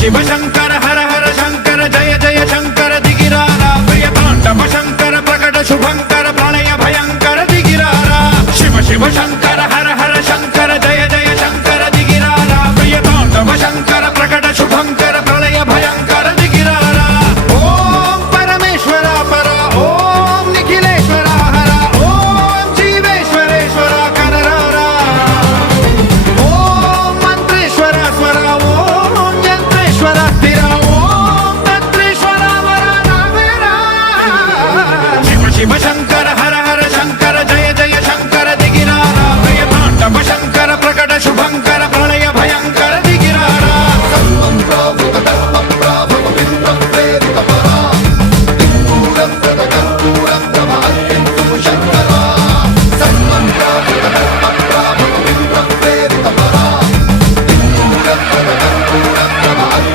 शिव शंकर हर हर शंकर जय जय शंकर दिगिरारा प्रिय तांडव शंकर प्रकट शुभंकर प्रणय भयंकर दिगिरारा शिव शिव शंकर